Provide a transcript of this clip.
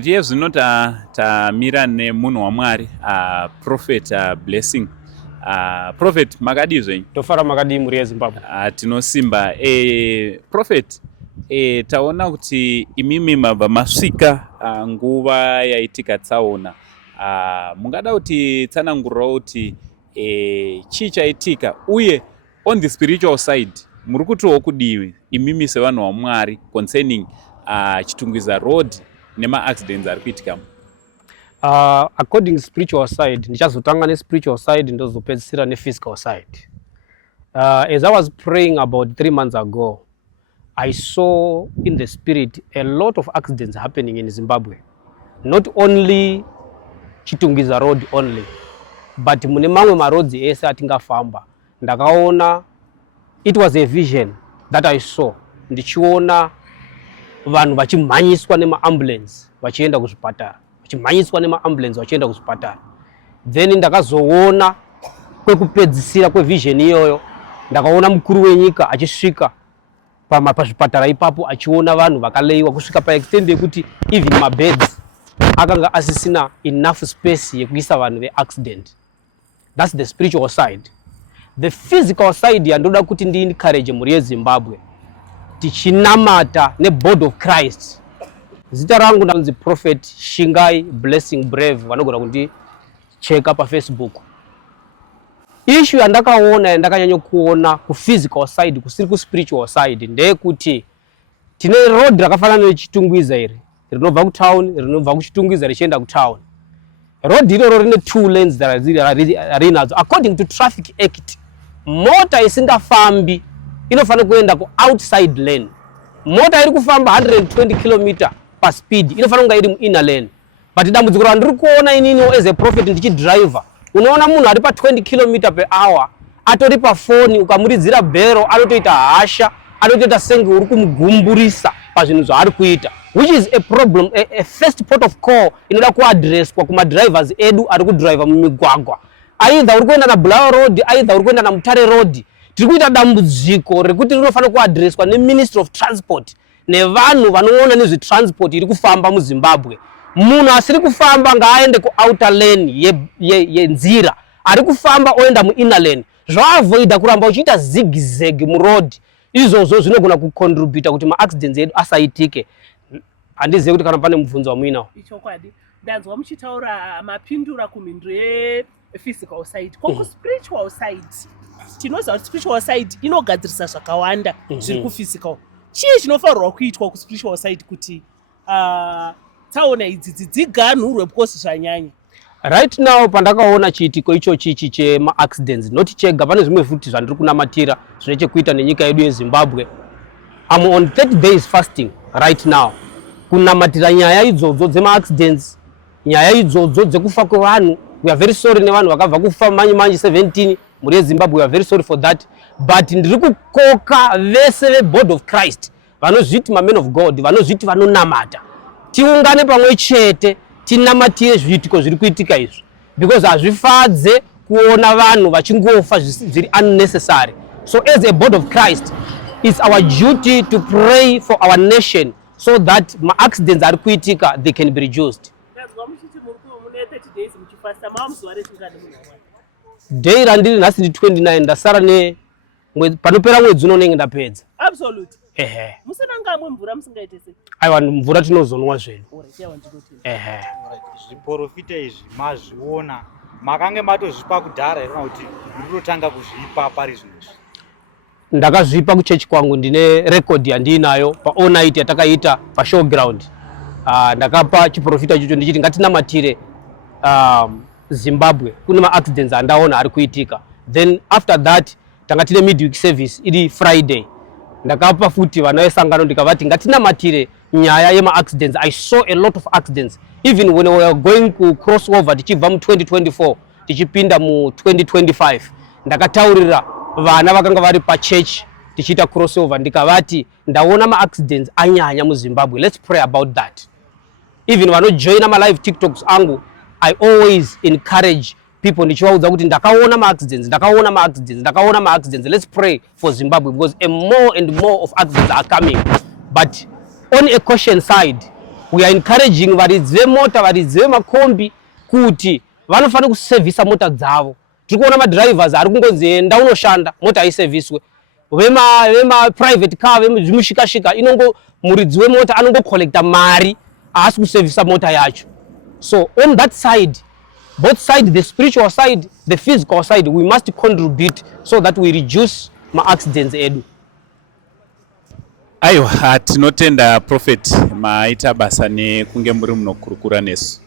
Zvino tamira nemunhu waMwari Prophet Blessing. Prophet makadi zvenyu? Tofara makadi muri yeZimbabwe. Tinosimba. Prophet, taona kuti imimi mabva masvika nguva yaitika tsaona. Mungada kuti tsanangurirawo kuti chii chaitika uye on the spiritual side muri kutiwo kudivi imimi sevanhu vaMwari concerning Chitungwiza Road nema-accidents ari kuitika? According to spiritual side, ndichazotanga ne-spiritual side ndozopedzisira ne-physical side. As I was praying about 3 months ago, I saw in the spirit a lot of accidents happening in Zimbabwe. Not only Chitungwiza Road only, but mune mamwe maroads ese atingafamba. Ndakaona, it was a vision that I saw. Ndichiona vanhu vachimhanyiswa nema-ambulance vachienda kuzvipatara, vachimhanyiswa nema-ambulance vachienda kuzvipatara. Then ndakazoona kwekupedzisira kwevision iyoyo, ndakaona mukuru wenyika achisvika pazvipatara ipapo achiona vanhu vakaleiwa kusvika paextend yekuti even mabeds akanga asisina enough space yekuisa vanhu veaccident. That's the spiritual side. The physical side yandoda kuti ndi-encourage muri yeZimbabwe, tichinamata ne-Board of Christ. Zita rangu ndinonzi Prophet Shingai Blessing Brave, vanogona kuti cheka pa Facebook. Issue yandakaona yandakanyanya kuona ku physical side kusiri ku spiritual side ndeyekuti tine road rakafanana nechitungwiza iri rinobva ku town rinobva ku Chitungwiza richienda ku town. Road iroro rine 2 lanes rinadzo. According to Traffic Act, mota isingafambi inofanira kuenda ku outside lane. Mota iri kufamba 120 km per speed inofanira kunga iri mu inner lane. But dambudziko randiri kuona inini as a prophet ndichidriver, unoona munhu ari pa 20 km per hour atori pa phone, ukamuridzira bhero anotoita hasha, anotoita senge uri kumugumburisa pazvinhu zvaari kuita, which is a problem, a first port of call inoda kuaddresswa kumadrivers edu ari kudriver mumigwagwa. Either uri kuenda na Bulawayo Road, either uri kuenda na Mutare Road. Tiri kuita dambudziko rekuti rinofanira kuaddresswa ne-Ministry of Transport nevanhu vanoona nezvetransport iri kufamba muZimbabwe. Munhu asiri kufamba ngaaende ku outer lane yenzira, ari kufamba oenda mu inner lane. Zvaavoida kuramba uchiita zigzag mu road, izvozvo zvinogona kucontribute kuti ma-accidents edu asaitike. Handizivi kuti kana pane mubvunzo wamuinawo. Ichokwadi, ndanzwa muchitaura mapindura kumhinduro ye-physical side. Ku spiritual side, tinoziva kuti spiritual side inogadzirisa zvakawanda zviri ku-physical. Chii chinofanirwa kuitwa ku spiritual side kuti tsaona idzi dziganhurwe because zvanyanya? Right now pandakaona chiitiko ichochi chema-accidents, not chega, pane zvimwe futi zvandiri kunamatira zvine chekuita nenyika yedu yeZimbabwe. I'm on 30 days fasting right now. Kunamatira nyaya idzodzo dzema-accidents, nyaya idzodzo dzekufa kwevanhu. We are very sorry nevanhu vakabva kufa manji 17 muri yeZimbabwe. We are very sorry for that. But ndiri kukoka vese ve-Board of Christ, vanozviti ma-men of God, vanozviti vanonamata, tiungane pamwe chete tinamatire zviitiko zviri kuitika izvi, because hazvifadze kuona vanhu vachingofa zviri unnecessary. So as a Board of Christ, it's our duty to pray for our nation so that ma-accidents ari kuitika they can be reduced. Day randiri nhasi ndi 29, ndasara ne panopera mwedzi unonenge ndapedza. Absolute. Musina ngamwe mvura musingaite sei? Aiwa, mvura tinozonwa zvedu. Zviprofita izvi mazviona, makange matozvipa kudhara here kana kuti murikutanga kuzvipa pari zvinozvi? Ndakazvipa kuchechi kwangu, ndine record yandinayo pa all night yatakaita pa showground. Ndakapa chiprofita ichocho ndichiti ngatinamatire Zimbabwe kune ma-accidents andaona ari kuitika. Then after that tangatine midweek service iri Friday. Ndakapa futi vana vesangano ndikavati ngatinamatire nyaya yema-accidents. I saw a lot of accidents even when we were going to cross over tichibva mu 2024 tichipinda mu 2025. Ndakataurira vana vakanga vari pa church tichiita crossover ndikavati ndaona ma-accidents anyanya mu Zimbabwe. Let's pray about that. Even vanojoina ma-live TikToks angu, I always encourage people ndichivaudza kuti ndakaona ma-accidents, ndakaona ma-accidents, ndakaona ma-accidents. Let's pray for Zimbabwe because more and more of accidents are coming. But on a caution side, we are encouraging varidzi vemota, varidzi vemakombi kuti vanofanira kusevhisa mota dzavo. Tiri kuona madrivers ari kungonzi enda unoshanda mota aiserviswe. Vema private car vemushikashika inongo muridzi wemota anongo collecta mari aasi kusevhisa mota yacho. So on that side, both sides, the spiritual side, the physical side, we must contribute so that we reduce my accidents edu. Aiwa, tinotenda Prophet maita basa nekunge muri munokurukura nesu.